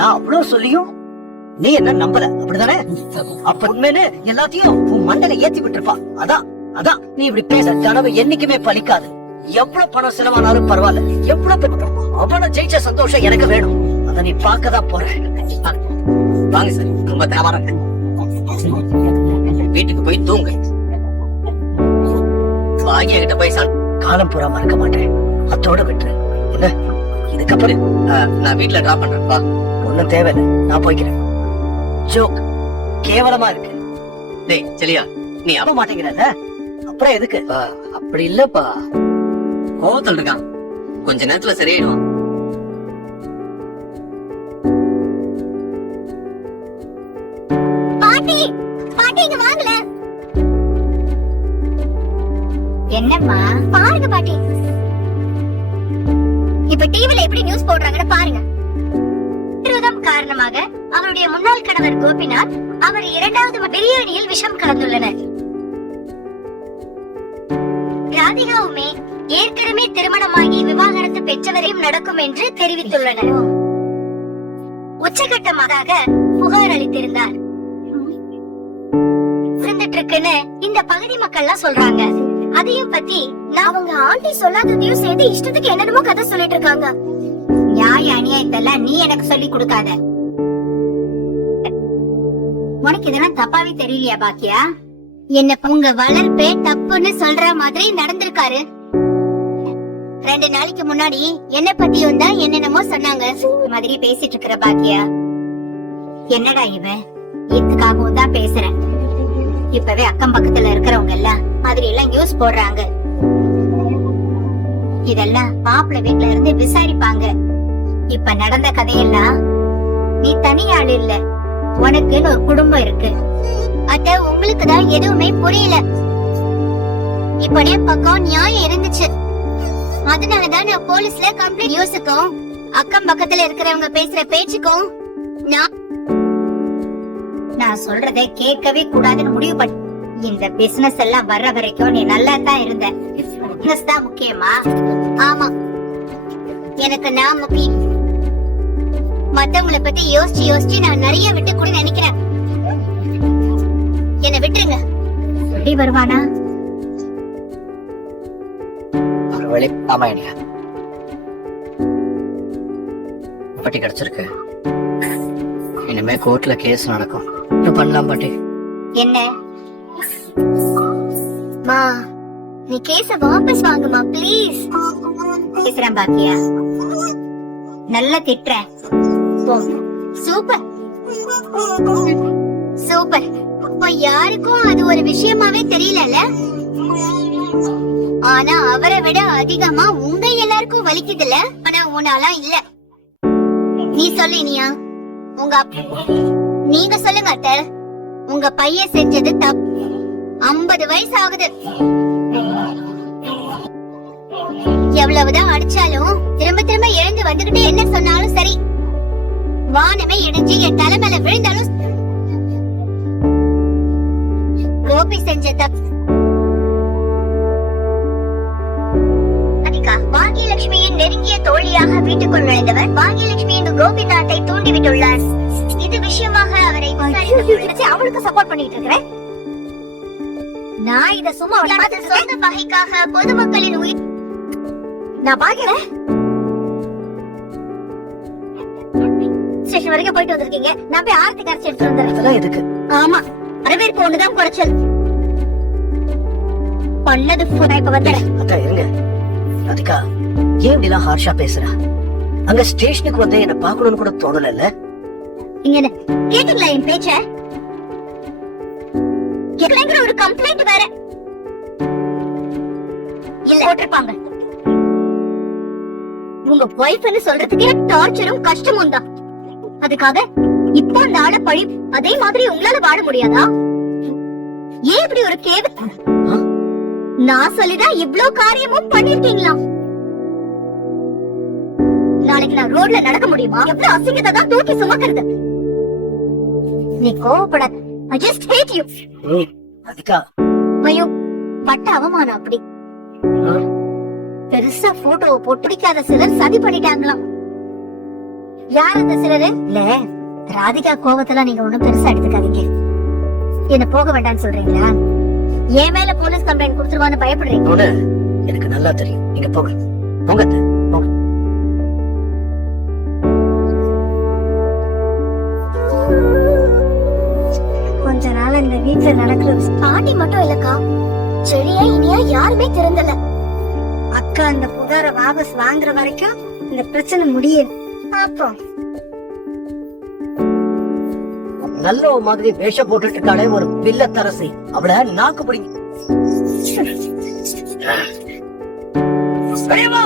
நான் அவ்வளவு சொல்லியும் நீ என்ன நம்பல, அப்படிதானே? அப்ப உண்மைன்னு எல்லாத்தையும் உன் மண்டல ஏத்தி விட்டுருப்பா. அதான் அதான் நீ இப்படி பேச. கனவு என்னைக்குமே பலிக்காது. எவ்வளவு பணம் செலவானாலும் பரவாயில்ல, எவ்வளவு அவனை ஜெயிச்ச சந்தோஷம் எனக்கு வேணும். அத நீ பாக்கதான் போற. வாங்க சார், ரொம்ப தேவாரம். வீட்டுக்கு போய் தூங்க. வாங்கிய கிட்ட போய் காலம் பூரா மறக்க மாட்டேன். அத்தோட விட்டுரு. என்ன இதுக்கப்புறம் நான் வீட்டுல டிராப் பண்றேன்ப்பா. ஒண்ணும் தேவையில்லை, நான் போய்க்கிறேன். ஜோக் கேவலமா இருக்கு. டேய் செலியா, நீ அப்ப மாட்டேங்கிறத அப்புறம் எதுக்கு? அப்படி இல்லப்பா, கோவத்தில் இருக்கான். கொஞ்ச நேரத்துல சரியாயிடும். பாட்டி பாட்டி இங்க வாங்கல. என்னம்மா? பாருங்க பாட்டி, இப்ப டிவில எப்படி நியூஸ் போடுறாங்கன்னு பாருங்க. விரோதம் காரணமாக அவருடைய முன்னாள் கணவர் கோபிநாத் அவர் இரண்டாவது பிரியாணியில் விஷம் கலந்துள்ளனர். ராதிகாவுமே ஏற்கனவே திருமணமாகி விவாகரத்து பெற்றவரையும் நடக்கும் என்று தெரிவித்துள்ளனர். உச்சகட்டமாக புகார் அளித்திருந்தார். இருக்குன்னு இந்த பகுதி மக்கள் எல்லாம் சொல்றாங்க. அதையும் பத்தி நான் அவங்க ஆண்டி சொல்லாததையும் சேர்த்து இஷ்டத்துக்கு என்னென்னமோ கதை சொல்லிட்டு இருக்காங்க. நியாய அநியாயத்தெல்லாம் நீ எனக்கு சொல்லி கொடுக்காத. உனக்கு இதெல்லாம் தப்பாவே தெரியலையா பாக்கியா? என்ன உங்க வளர்ப்பே தப்புன்னு சொல்ற மாதிரி நடந்திருக்காரு. 2 நாளைக்கு முன்னாடி என்ன பத்தியும் தான் என்னென்னமோ சொன்னாங்க. மாதிரி பேசிட்டு இருக்கிற பாக்கியா. என்னடா இவன் இதுக்காகவும் தான் பேசுறேன். இப்பவே அக்கம் பக்கத்துல இருக்கிறவங்க எல்லாம் மாதிரி எல்லாம் நியூஸ் போடுறாங்க. இதெல்லாம் மாப்பிள்ளை வீட்டுல இருந்து விசாரிப்பாங்க. இப்ப நடந்த கதையெல்லாம் நீ தனியாள் இல்ல, உனக்குன்னு ஒரு குடும்பம் இருக்கு. அத உங்களுக்குதான் எதுவுமே புரியல. இப்படியே பக்கம் நியாயம் இருந்துச்சு. அதனாலதான் நான் போலீஸ்ல கம்ப்ளைண்ட். நியூஸுக்கும் அக்கம் பக்கத்துல இருக்கிறவங்க பேசுற பேச்சுக்கும் நான் சொல்றதை கேட்கவே கூடாதுன்னு முடிவு பண்ண. இந்த பிசினஸ் எல்லாம் வர்ற வரைக்கும் நீ நல்லா தான் இருந்த. பிசினஸ் தான் முக்கியமா? ஆமா, எனக்கு நான் முக்கியம். மத்தவங்களை பத்தி யோசிச்சு யோசிச்சு நான் நிறைய விட்டு கூட நினைக்கிறேன். என்ன விட்டுருங்க. எப்படி வருவானா? ஒரு வழி. ஆமா, பட்டி கிடைச்சிருக்கு. இனிமே கோர்ட்ல கேஸ் நடக்கும். என்ன பண்ணலாம் பாட்டி? என்ன மா, நீ கேஸ வாபஸ் வாங்குமா ப்ளீஸ். பேசுறேன் பாக்கியா, நல்லா திட்டுறேன். Super super. இப்ப யாருக்கும் அது ஒரு விஷயமாவே தெரியல. ஆனா அவரை விட அதிகமா உங்க எல்லாருக்கும் வலிக்குதுல. ஆனா உன்னாலாம் இல்ல. நீ சொல்லினியா? உங்க நீங்க சொல்லுங்க அத்தை. உங்க பையன் செஞ்சது தப்பு. 50 வயசு ஆகுது. எவ்வளவுதான் அடிச்சாலும் திரும்ப திரும்ப எழுந்து வந்துகிட்டு என்ன சொன்னாலும் சரி. வானமே இடிஞ்சு என் தலைமையில விழுந்தாலும் கோபி செஞ்ச தப்பு. பாகியலட்சுமியின் நெருங்கிய தோழியாக வீட்டுக்குள் நுழைந்தவர் பாகியலட்சுமியின் கோபிநாத்தை தூண்டிவிட்டுள்ளார். இது விஷயமாக அவரை அவளுக்கு சப்போர்ட் பண்ணிட்டு இருக்கிறேன். நான் இத சும்மா சொந்த பகைக்காக பொதுமக்களின் உயிர் நான் பாக்கிறேன். ஸ்டேஷன் வரைக்கும் போயிட்டு வந்திருக்கீங்க. நான் போய் ஆர்த்தி கரைச்சி எடுத்து வந்துடுறேன். எதுக்கு? ஆமா, வரவேற்பு ஒண்ணுதான் குறைச்சல். பண்ணது இப்ப வந்துடுறேன். ராதிகா, ஏன் இப்படிலாம் ஹார்ஷா பேசுற? அங்க ஸ்டேஷனுக்கு வந்து என்ன பாக்கணும்னு கூட தோணல. இங்க கேட்டீங்களா என் பேச்ச? கேட்கலங்கிற ஒரு கம்ப்ளைண்ட் வேற இல்ல போட்டிருப்பாங்க. உங்க வைஃப்னு சொல்றதுக்கே டார்ச்சரும் கஷ்டமும் தான். அதுக்காக இப்போ அந்த ஆளை பழி அதே மாதிரி உங்களால வாழ முடியாதா? ஏன் இப்படி ஒரு கேள்வி? நான் சொல்லிதான் இவ்ளோ காரியமும் பண்ணிருக்கீங்களா? நாளைக்கு நான் ரோட்ல நடக்க முடியுமா? எவ்வளவு அசிங்கத்தை தான் தூக்கி சுமக்கிறது. நீ கோவப்படாத. I just hate you. Radhika, ஐயோ, பட்ட அவமானம் அப்படி. பெருசா போட்டோவை போட்டு பிடிக்காத சிலர் சதி பண்ணிட்டாங்களாம். யார் அந்த சிலரு? இல்ல ராதிகா கோவத்துல நீங்க ஒண்ணும் பெருசா எடுத்துக்காதீங்க. என்ன போக வேண்டாம்னு சொல்றீங்களா? என் மேல போலீஸ் கம்ப்ளைண்ட் கொடுத்துருவான்னு பயப்படுறீங்க? ஒண்ணு எனக்கு நல்லா தெரியும். நீங்க போங்க போங்க அத்தை, போங்க. கொஞ்ச நாள் இந்த வீட்டுல நடக்கிறது பாட்டி மட்டும் இல்லக்கா, செடியா இனியா யாருமே திறந்தல. அக்கா அந்த புகார வாபஸ் வாங்குற வரைக்கும் இந்த பிரச்சனை முடியும். அப்போ நல்ல மாதிரி வேஷம் போட்டுட்டு இருக்காளே ஒரு வில்லத்தரசி, அவள நாக்கு பிடிங்க. வெளிய வா.